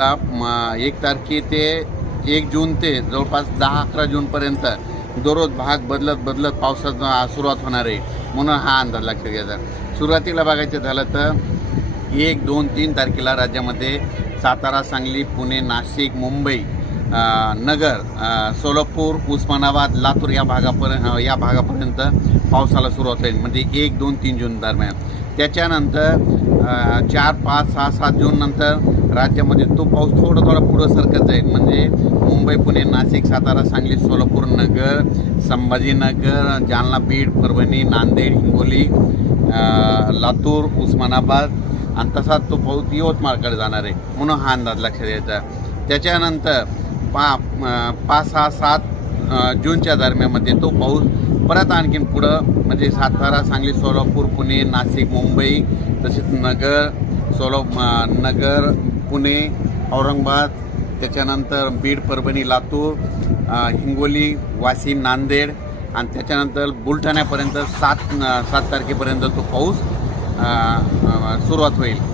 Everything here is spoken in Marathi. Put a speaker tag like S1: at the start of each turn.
S1: ला एक तारखे ते एक जून ते जवळपास दहा अकरा जूनपर्यंत दररोज भाग बदलत बदलत पावसाचा सुरुवात होणार आहे म्हणून हा अंदाज लक्षात घ्यायचा सुरुवातीला बघायचं झालं तर एक दोन तीन तारखेला राज्यामध्ये सातारा सांगली पुणे नाशिक मुंबई नगर सोलापूर उस्मानाबाद लातूर या भागापर्यंत या भागापर्यंत पावसाला सुरुवात होईल म्हणजे एक दोन तीन जून दरम्यान त्याच्यानंतर चार पाच सहा सात जून नंतर राज्यामध्ये तो पाऊस थोडा थोडा पुढं सरकत जाईल म्हणजे मुंबई पुणे नाशिक सातारा सांगली सोलापूर नगर संभाजीनगर जालना बीड परभणी नांदेड हिंगोली लातूर उस्मानाबाद आणि तसाच तो पाऊस यवतमाळकडे जाणार आहे म्हणून हा अंदाज लक्षात यायचा त्याच्यानंतर पा पाच सहा सात जूनच्या दरम्यानमध्ये तो पाऊस परत आणखीन पुढं म्हणजे सातारा सांगली सोलापूर पुणे नाशिक मुंबई तसेच नगर सोलो नगर पुणे औरंगाबाद त्याच्यानंतर बीड परभणी लातूर हिंगोली वासी, नांदेड आणि त्याच्यानंतर बुलढाण्यापर्यंत सात सात तारखेपर्यंत तो पाऊस सुरुवात होईल